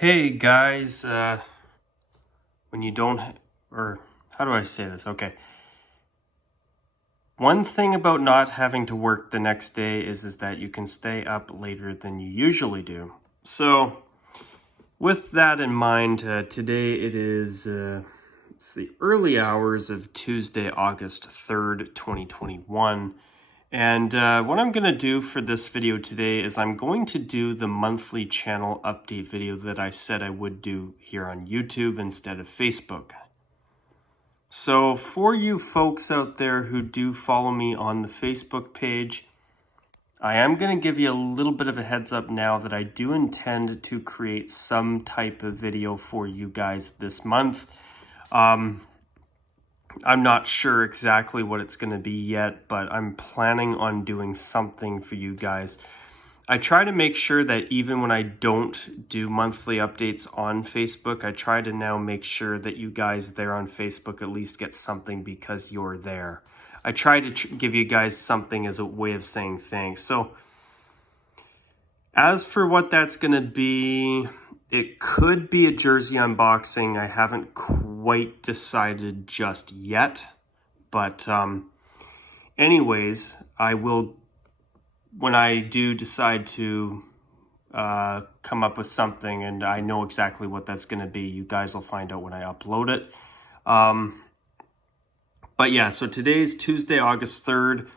Hey guys, when you don't, or how do I say this? Okay. One thing about not having to work the next day is that you can stay up later than you usually do. So with that in mind, today it is, it's the early hours of Tuesday, August 3rd, 2021. And what I'm going to do for this video today is I'm going to do the monthly channel update video that I said I would do here on YouTube instead of Facebook. So for you folks out there who do follow me on the Facebook page, I am going to give you a little bit of a heads up now that I do intend to create some type of video for you guys this month. I'm not sure exactly what it's going to be yet, but I'm planning on doing something for you guys. I try to make sure that even when I don't do monthly updates on Facebook, I try to now make sure that you guys there on Facebook at least get something because you're there. I try to give you guys something as a way of saying thanks. So as for what that's going to be, it could be a jersey unboxing. I haven't quite decided just yet. But anyways, I will, when I do decide to come up with something and I know exactly what that's going to be, you guys will find out when I upload it. But yeah, so today's Tuesday, August 3rd.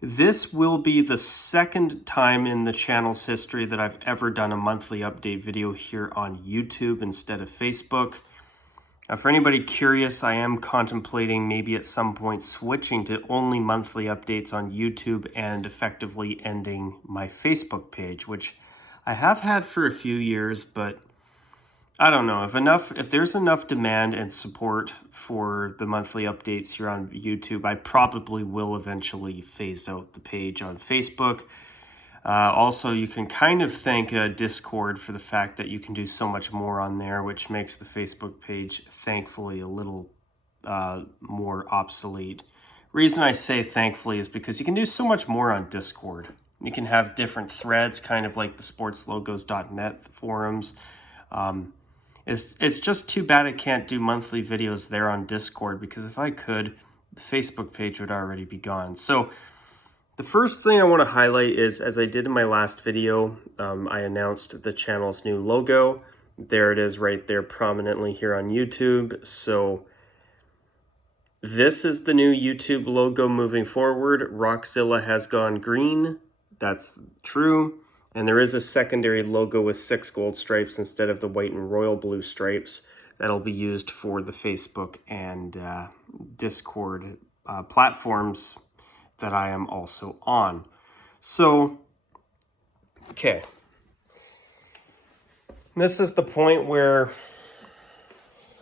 This will be the second time in the channel's history that I've ever done a monthly update video here on YouTube instead of Facebook. Now, for anybody curious, I am contemplating maybe at some point switching to only monthly updates on YouTube and effectively ending my Facebook page, which I have had for a few years, but I don't know. If there's enough demand and support for the monthly updates here on YouTube, I probably will eventually phase out the page on Facebook. Also, you can kind of thank Discord for the fact that you can do so much more on there, which makes the Facebook page, thankfully, a little more obsolete. Reason I say thankfully is because you can do so much more on Discord. You can have different threads, kind of like the sportslogos.net forums. It's just too bad I can't do monthly videos there on Discord, because if I could, the Facebook page would already be gone. So the first thing I want to highlight is, as I did in my last video, I announced the channel's new logo. There it is right there prominently here on YouTube. So this is the new YouTube logo moving forward. Rockzilla has gone green. That's true. And there is a secondary logo with 6 gold stripes instead of the white and royal blue stripes that'll be used for the Facebook and Discord platforms that I am also on. So, okay. This is the point where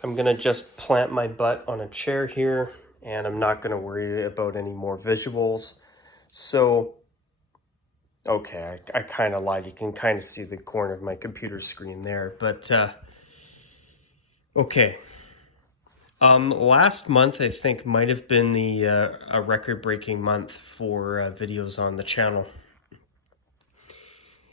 I'm going to just plant my butt on a chair here, and I'm not going to worry about any more visuals. So, okay, I kind of lied. You can kind of see the corner of my computer screen there. But, okay. Last month, I think, might have been a record-breaking month for videos on the channel.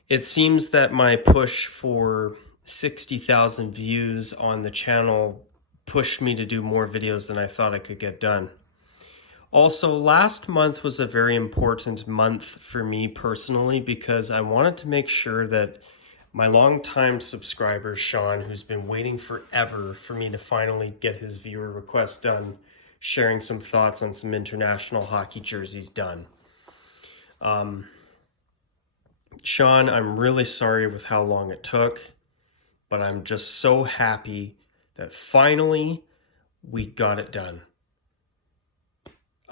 It seems that my push for 60,000 views on the channel pushed me to do more videos than I thought I could get done. Also, last month was a very important month for me personally, because I wanted to make sure that my longtime subscriber, Sean, who's been waiting forever for me to finally get his viewer request done, sharing some thoughts on some international hockey jerseys done. Sean, I'm really sorry with how long it took, but I'm just so happy that finally we got it done.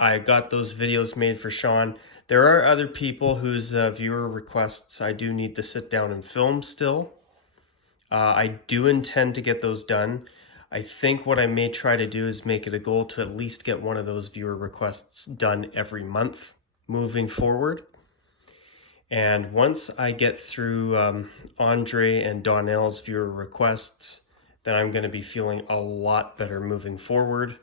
I got those videos made for Sean. There are other people whose viewer requests I do need to sit down and film still. I do intend to get those done. I think what I may try to do is make it a goal to at least get one of those viewer requests done every month moving forward. And once I get through Andre and Donnell's viewer requests, then I'm going to be feeling a lot better moving forward,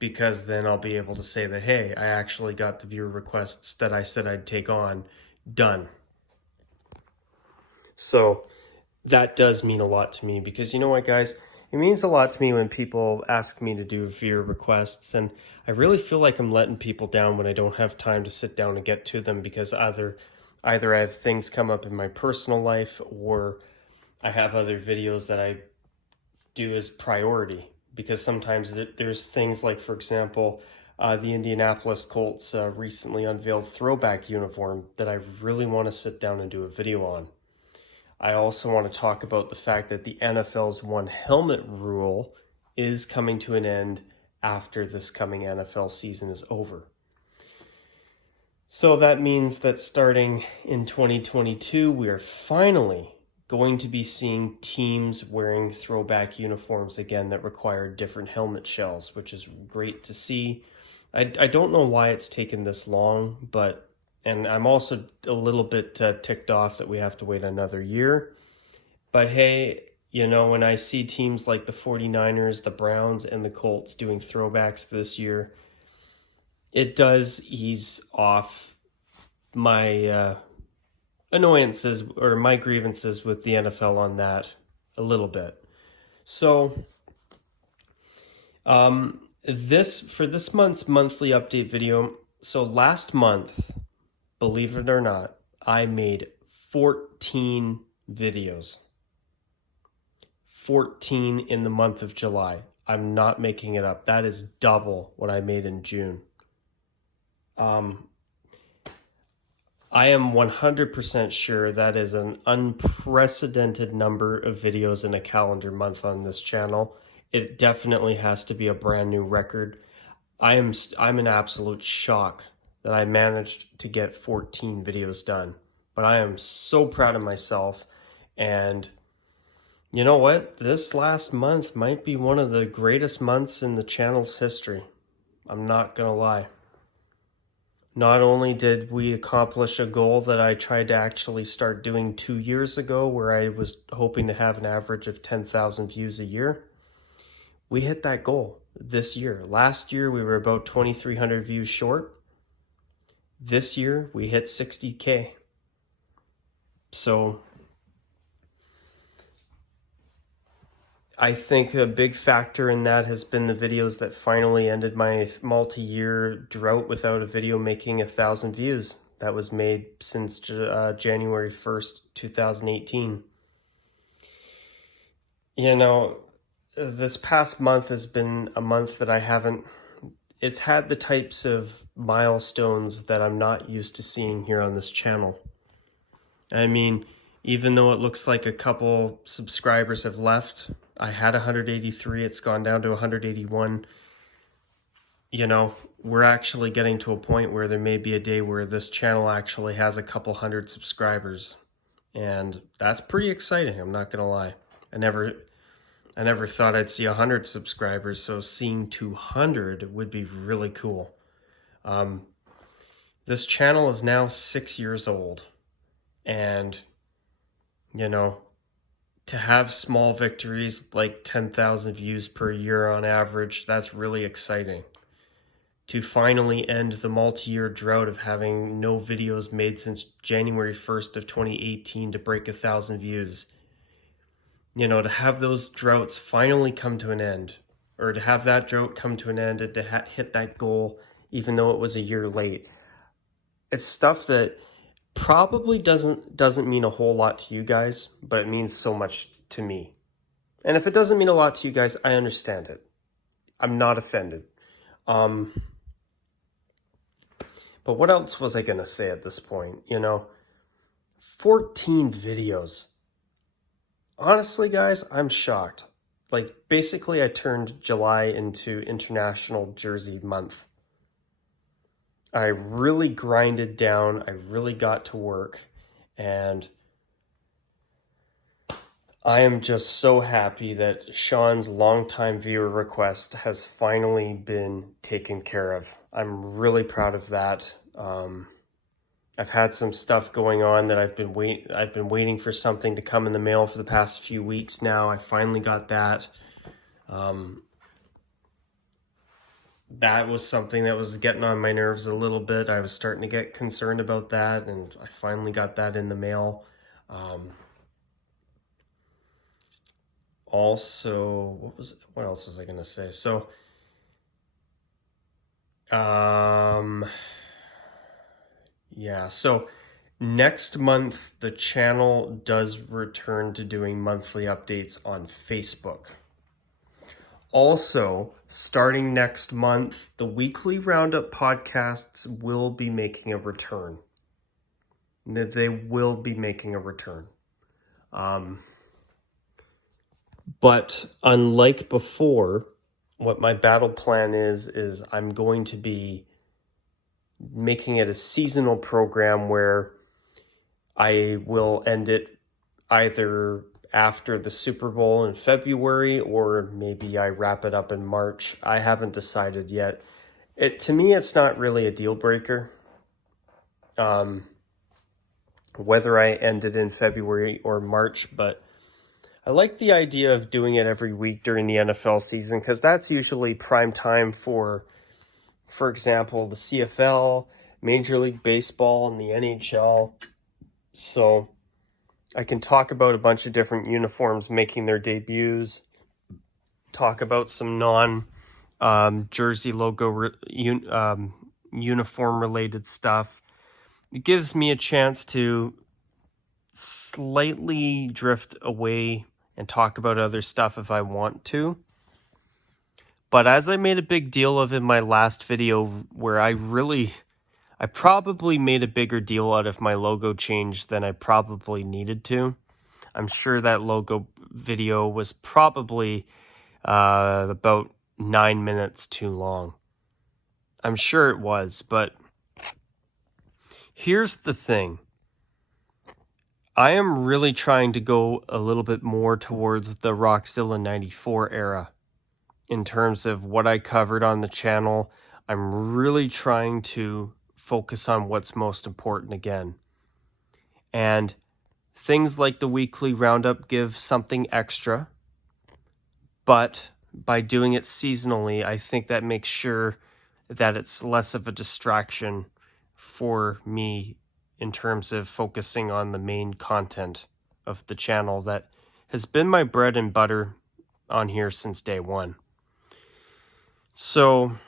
because then I'll be able to say that, hey, I actually got the viewer requests that I said I'd take on done. So that does mean a lot to me, because you know what, guys? It means a lot to me when people ask me to do viewer requests, and I really feel like I'm letting people down when I don't have time to sit down and get to them, because either I have things come up in my personal life, or I have other videos that I do as priority. Because sometimes there's things like, for example, the Indianapolis Colts recently unveiled throwback uniform that I really want to sit down and do a video on. I also want to talk about the fact that the NFL's one helmet rule is coming to an end after this coming NFL season is over. So that means that starting in 2022, we are finally going to be seeing teams wearing throwback uniforms again that require different helmet shells, which is great to see. I don't know why it's taken this long, and I'm also a little bit ticked off that we have to wait another year. But hey, you know, when I see teams like the 49ers, the Browns, and the Colts doing throwbacks this year, it does ease off my annoyances or my grievances with the NFL on that a little bit. So for this month's monthly update video, so last month, believe it or not, I made 14 videos. 14 in the month of July. I'm not making it up. That is double what I made in June. I am 100% sure that is an unprecedented number of videos in a calendar month on this channel. It definitely has to be a brand new record. I'm in absolute shock that I managed to get 14 videos done. But I am so proud of myself. And you know what? This last month might be one of the greatest months in the channel's history. I'm not gonna lie. Not only did we accomplish a goal that I tried to actually start doing 2 years ago, where I was hoping to have an average of 10,000 views a year, we hit that goal this year. Last year, we were about 2,300 views short. This year, we hit 60K. So I think a big factor in that has been the videos that finally ended my multi-year drought without a video making 1,000 views. That was made since January 1st, 2018. You know, this past month has been a month that it's had the types of milestones that I'm not used to seeing here on this channel. I mean, even though it looks like a couple subscribers have left, I had 183, it's gone down to 181. You know, we're actually getting to a point where there may be a day where this channel actually has a couple hundred subscribers. And that's pretty exciting, I'm not gonna lie. I never thought I'd see 100 subscribers, so seeing 200 would be really cool. This channel is now 6 years old. And, you know, to have small victories like 10,000 views per year on average, that's really exciting. To finally end the multi-year drought of having no videos made since January 1st of 2018 to break 1,000 views. You know, to have those droughts finally come to an end, or to have that drought come to an end and to hit that goal, even though it was a year late. It's stuff that probably doesn't mean a whole lot to you guys, but it means so much to me. And if it doesn't mean a lot to you guys, I understand it. I'm not offended. But what else was I gonna say at this point? You know, 14 videos. Honestly, guys, I'm shocked. Like, basically, I turned July into International Jersey Month. I really grinded down, I really got to work, and I am just so happy that Sean's longtime viewer request has finally been taken care of. I'm really proud of that. I've had some stuff going on that I've been waiting for something to come in the mail for the past few weeks now. I finally got that. That was something that was getting on my nerves a little bit. I was starting to get concerned about that, and I finally got that in the mail. also, what else was I going to say? So, yeah, so next month, the channel does return to doing monthly updates on Facebook. Also, starting next month, the weekly roundup podcasts will be making a return. They will be making a return. But unlike before, what my battle plan is I'm going to be making it a seasonal program where I will end it either after the Super Bowl in February, or maybe I wrap it up in March. I haven't decided yet. To me, it's not really a deal breaker. Whether I end it in February or March, but I like the idea of doing it every week during the NFL season, because that's usually prime time for example, the CFL, Major League Baseball, and the NHL. So I can talk about a bunch of different uniforms making their debuts, talk about some non-jersey logo uniform-related stuff. It gives me a chance to slightly drift away and talk about other stuff if I want to. But as I made a big deal of in my last video, where I probably made a bigger deal out of my logo change than I probably needed to. I'm sure that logo video was probably about 9 minutes too long. I'm sure it was, but here's the thing. I am really trying to go a little bit more towards the Rockzilla 94 era in terms of what I covered on the channel. I'm really trying to focus on what's most important again. And things like the weekly roundup give something extra, but by doing it seasonally, I think that makes sure that it's less of a distraction for me in terms of focusing on the main content of the channel that has been my bread and butter on here since day one. So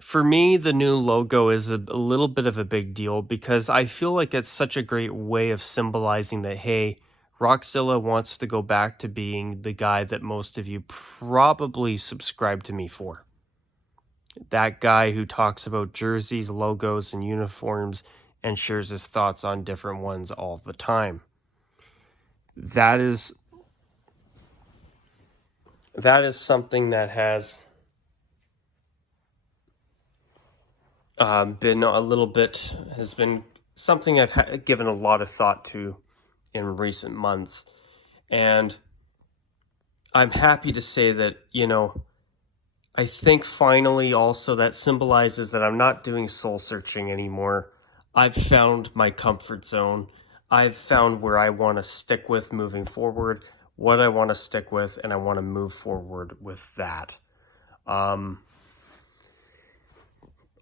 for me, the new logo is a little bit of a big deal, because I feel like it's such a great way of symbolizing that, hey, Rockzilla wants to go back to being the guy that most of you probably subscribe to me for. That guy who talks about jerseys, logos, and uniforms and shares his thoughts on different ones all the time. That is something that has been something I've given a lot of thought to in recent months. And I'm happy to say that, I think finally also that symbolizes that I'm not doing soul searching anymore. I've found my comfort zone. I've found where I want to stick with moving forward, what I want to stick with, and I want to move forward with that.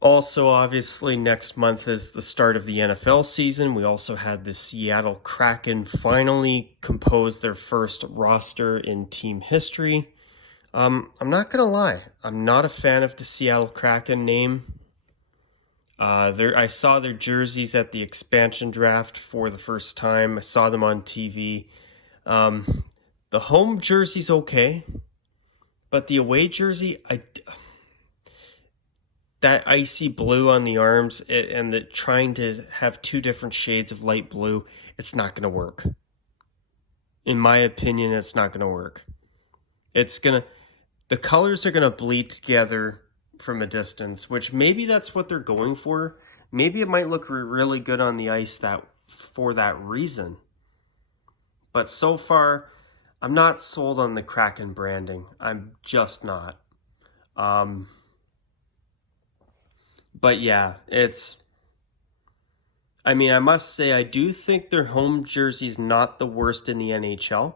Also, obviously, next month is the start of the NFL season. We also had the Seattle Kraken finally compose their first roster in team history. I'm not going to lie. I'm not a fan of the Seattle Kraken name. I saw their jerseys at the expansion draft for the first time. I saw them on TV. The home jersey's okay, but the away jersey, that icy blue on the arms and trying to have two different shades of light blue, it's not going to work. In my opinion, it's not going to work. The colors are going to bleed together from a distance, which maybe that's what they're going for. Maybe it might look really good on the ice for that reason. But so far, I'm not sold on the Kraken branding. I'm just not. But yeah, I must say, I do think their home jersey's not the worst in the NHL.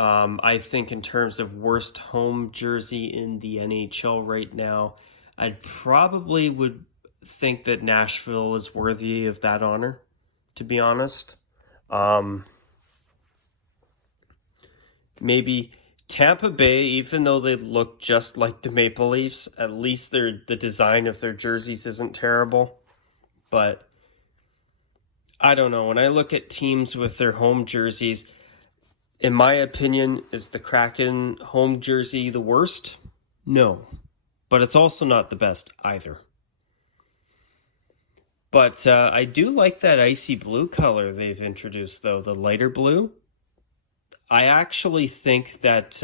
I think in terms of worst home jersey in the NHL right now, I probably would think that Nashville is worthy of that honor, to be honest. Maybe Tampa Bay, even though they look just like the Maple Leafs, at least the design of their jerseys isn't terrible. But I don't know. When I look at teams with their home jerseys, in my opinion, is the Kraken home jersey the worst? No. But it's also not the best either. But I do like that icy blue color they've introduced, though, the lighter blue. I actually think that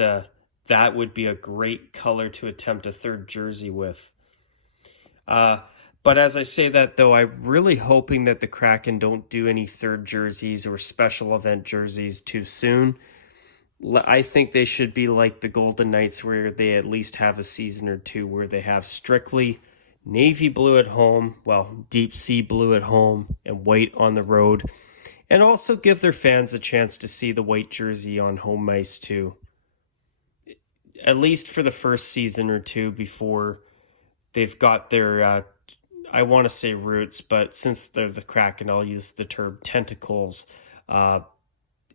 that would be a great color to attempt a third jersey with. But as I say that, though, I'm really hoping that the Kraken don't do any third jerseys or special event jerseys too soon. I think they should be like the Golden Knights, where they at least have a season or two where they have strictly navy blue at home, well, deep sea blue at home, and white on the road. And also give their fans a chance to see the white jersey on home ice too. At least for the first season or two before they've got their, I want to say roots, but since they're the Kraken, I'll use the term tentacles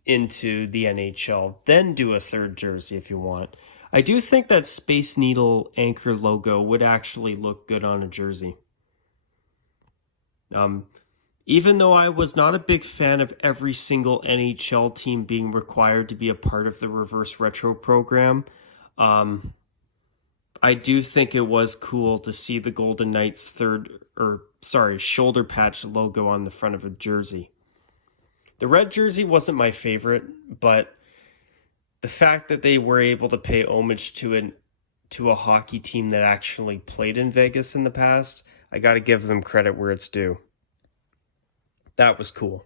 into the NHL. Then do a third jersey if you want. I do think that Space Needle anchor logo would actually look good on a jersey. Even though I was not a big fan of every single NHL team being required to be a part of the reverse retro program, I do think it was cool to see the Golden Knights shoulder patch logo on the front of a jersey. The red jersey wasn't my favorite, but the fact that they were able to pay homage to a hockey team that actually played in Vegas in the past, I got to give them credit where it's due. That was cool.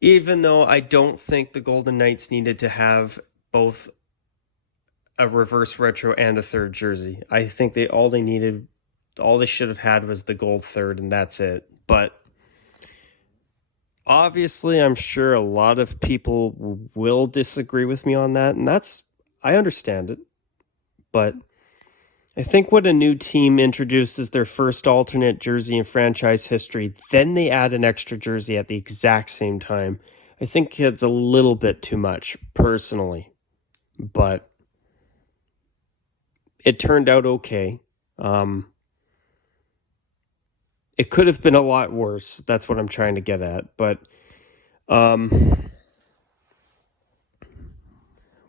Even though I don't think the Golden Knights needed to have both a reverse retro and a third jersey. I think all they should have had was the gold third, and that's it. But obviously, I'm sure a lot of people will disagree with me on that, and I understand it. But I think when a new team introduces their first alternate jersey in franchise history, then they add an extra jersey at the exact same time. I think it's a little bit too much, personally. But it turned out okay. It could have been a lot worse. That's what I'm trying to get at. But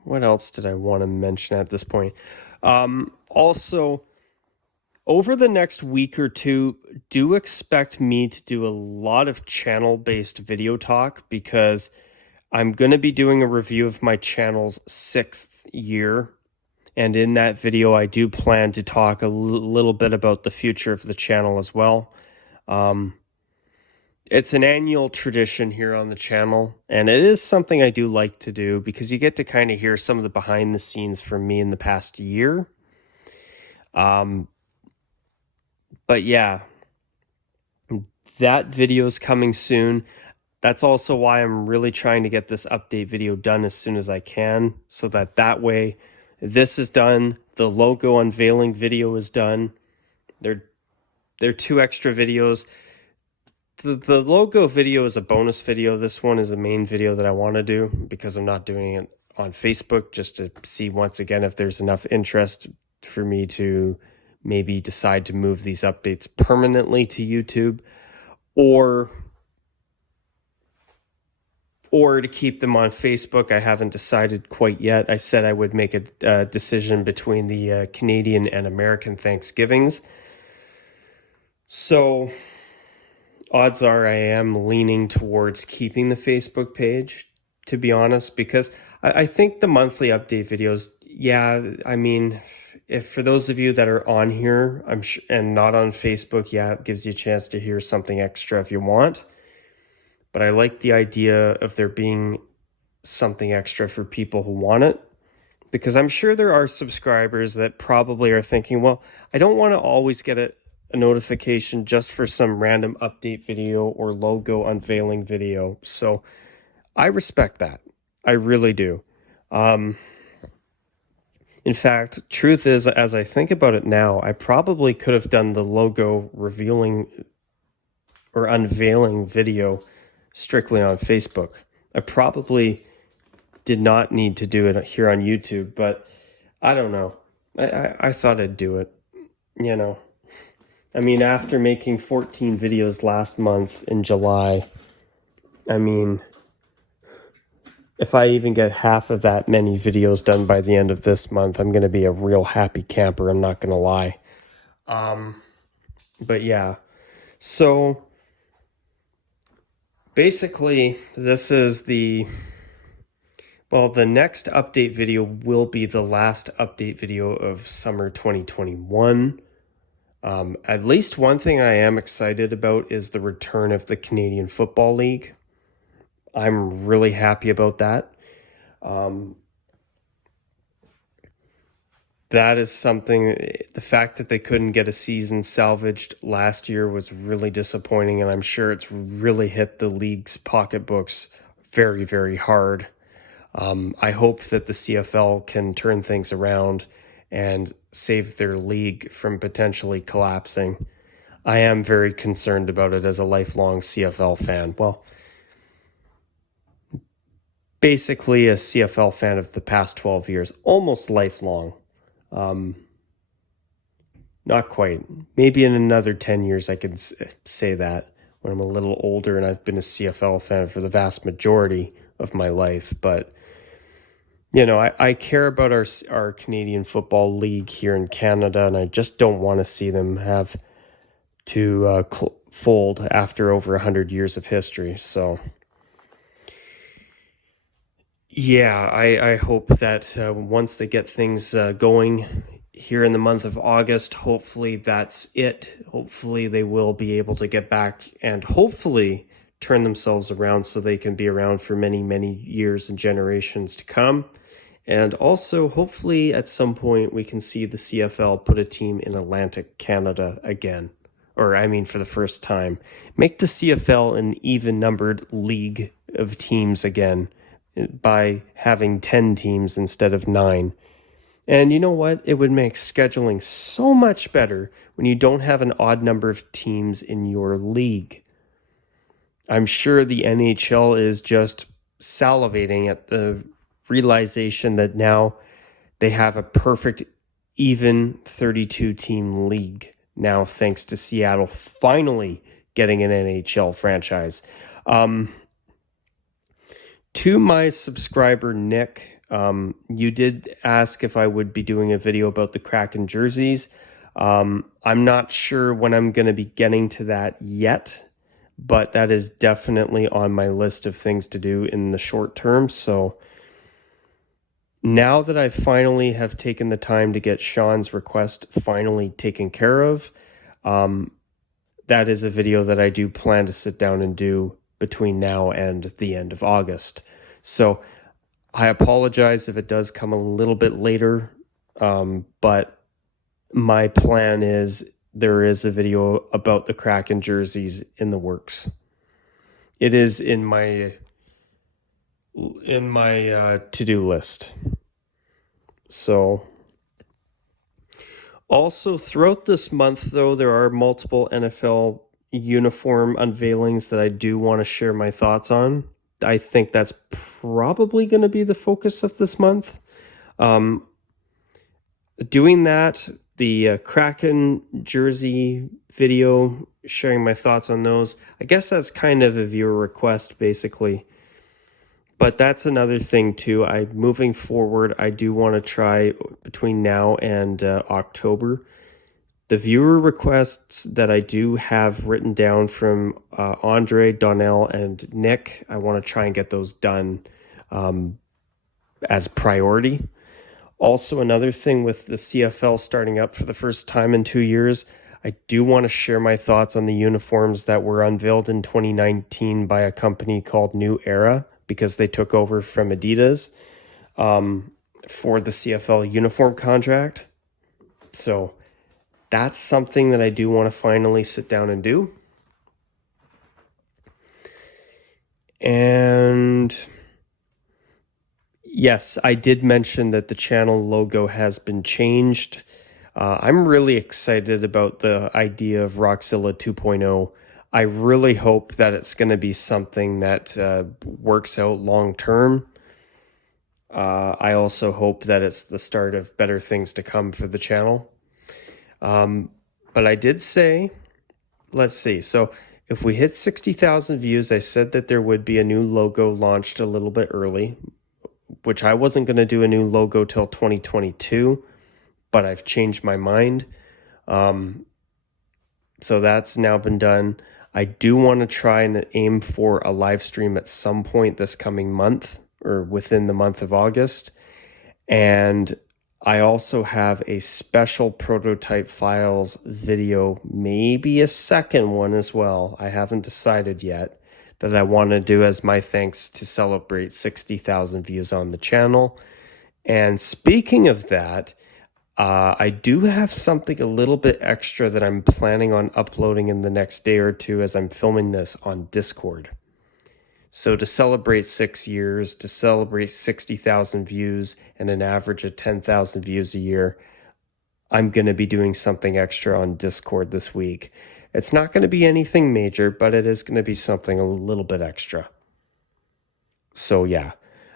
what else did I want to mention at this point? Also, over the next week or two, do expect me to do a lot of channel-based video talk, because I'm going to be doing a review of my channel's 6th year. And in that video, I do plan to talk a little bit about the future of the channel as well. It's an annual tradition here on the channel, and it is something I do like to do because you get to kind of hear some of the behind the scenes from me in the past year. But yeah, that video is coming soon. That's also why I'm really trying to get this update video done as soon as I can, so that way this is done, the logo unveiling video is done. They're 2 extra videos. The logo video is a bonus video. This one is a main video that I want to do because I'm not doing it on Facebook, just to see once again if there's enough interest for me to maybe decide to move these updates permanently to YouTube, or to keep them on Facebook. I haven't decided quite yet. I said I would make a decision between the Canadian and American Thanksgivings. So odds are I am leaning towards keeping the Facebook page, to be honest, because I think the monthly update videos, yeah, I mean, if for those of you that are on here and not on Facebook, yeah, it gives you a chance to hear something extra if you want. But I like the idea of there being something extra for people who want it, because I'm sure there are subscribers that probably are thinking, well, I don't want to always get a notification just for some random update video or logo unveiling video. So I respect that. I really do. In fact, truth is, as I think about it now, I probably could have done the logo revealing or unveiling video strictly on Facebook. I probably did not need to do it here on YouTube, but I don't know. I thought I'd do it, you know. I mean, after making 14 videos last month in July, I mean, if I even get half of that many videos done by the end of this month, I'm going to be a real happy camper. I'm not going to lie. But yeah, so basically this is the next update video will be the last update video of summer 2021. At least one thing I am excited about is the return of the Canadian Football League. I'm really happy about that. That is something, the fact that they couldn't get a season salvaged last year was really disappointing, and I'm sure it's really hit the league's pocketbooks very, very hard. I hope that the CFL can turn things around and save their league from potentially collapsing. I am very concerned about it as a lifelong CFL fan. Well, basically a CFL fan of the past 12 years, almost lifelong. Not quite. Maybe in another 10 years I can say that when I'm a little older and I've been a CFL fan for the vast majority of my life. But, you know, I care about our Canadian Football League here in Canada, and I just don't want to see them have to fold after over 100 years of history. So yeah, I hope that once they get things going here in the month of August, hopefully that's it. Hopefully they will be able to get back and hopefully turn themselves around so they can be around for many, many years and generations to come. And also, hopefully at some point we can see the CFL put a team in Atlantic Canada again. Or, I mean, for the first time. Make the CFL an even-numbered league of teams again by having 10 teams instead of 9. And you know what? It would make scheduling so much better when you don't have an odd number of teams in your league. I'm sure the NHL is just salivating at the realization that now they have a perfect even 32-team league now, thanks to Seattle finally getting an NHL franchise. To my subscriber, Nick, you did ask if I would be doing a video about the Kraken jerseys. I'm not sure when I'm going to be getting to that yet, but that is definitely on my list of things to do in the short term. So now that I finally have taken the time to get Sean's request finally taken care of, that is a video that I do plan to sit down and do between now and the end of August. So I apologize if it does come a little bit later, but my plan is there is a video about the Kraken jerseys in the works. It is in my to-do list. So also throughout this month, though, there are multiple NFL uniform unveilings that I do want to share my thoughts on. I think that's probably going to be the focus of this month. Doing that, the Kraken jersey video, sharing my thoughts on those. I guess that's kind of a viewer request, basically. But that's another thing, too. Moving forward, I do want to try between now and October. The viewer requests that I do have written down from Andre, Donnell, and Nick, I want to try and get those done as priority. Also, another thing with the CFL starting up for the first time in 2 years, I do want to share my thoughts on the uniforms that were unveiled in 2019 by a company called New Era, because they took over from Adidas for the CFL uniform contract. So that's something that I do want to finally sit down and do. And yes, I did mention that the channel logo has been changed. I'm really excited about the idea of Rockzilla 2.0. I really hope that it's going to be something that works out long term. I also hope that it's the start of better things to come for the channel. But I did say, let's see. So if we hit 60,000 views, I said that there would be a new logo launched a little bit early, which I wasn't going to do a new logo till 2022, but I've changed my mind. So that's now been done. I do want to try and aim for a live stream at some point this coming month or within the month of August. And I also have a special prototype files video, maybe a second one as well. I haven't decided yet, that I want to do as my thanks to celebrate 60,000 views on the channel. And speaking of that, I do have something a little bit extra that I'm planning on uploading in the next day or two as I'm filming this on Discord. So to celebrate 6 years, to celebrate 60,000 views and an average of 10,000 views a year, I'm going to be doing something extra on Discord this week. It's not going to be anything major, but it is going to be something a little bit extra. So yeah.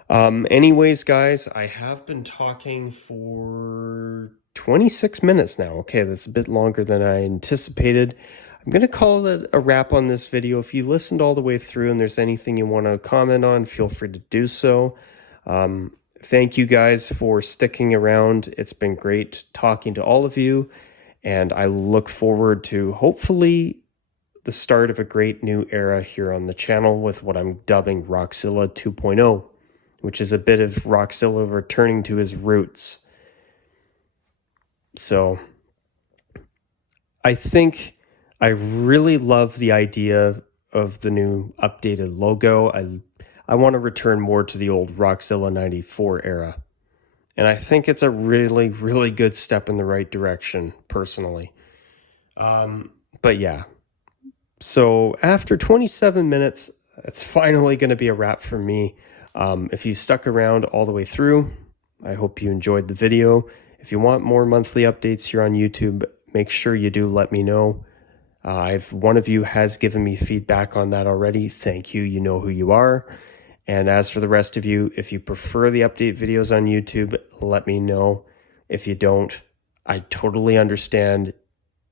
Anyways, guys, I have been talking for 26 minutes now. Okay, that's a bit longer than I anticipated. I'm going to call it a wrap on this video. If you listened all the way through and there's anything you want to comment on, feel free to do so. Thank you guys for sticking around. It's been great talking to all of you, and I look forward to hopefully the start of a great new era here on the channel with what I'm dubbing Rockzilla 2.0. Which is a bit of Rockzilla returning to his roots. So I think I really love the idea of the new updated logo. I want to return more to the old Rockzilla 94 era. And I think it's a really, really good step in the right direction, personally. But yeah. So after 27 minutes, it's finally going to be a wrap for me. If you stuck around all the way through, I hope you enjoyed the video. If you want more monthly updates here on YouTube, make sure you do let me know. One of you has given me feedback on that already. Thank you. You know who you are. And as for the rest of you, if you prefer the update videos on YouTube, let me know. If you don't, I totally understand.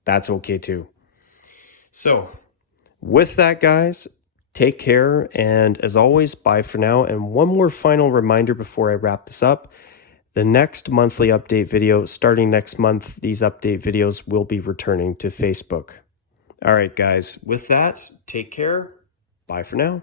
That's okay too. So with that, guys, take care, and as always, bye for now. And one more final reminder before I wrap this up. The next monthly update video, starting next month, these update videos will be returning to Facebook. All right, guys, with that, take care. Bye for now.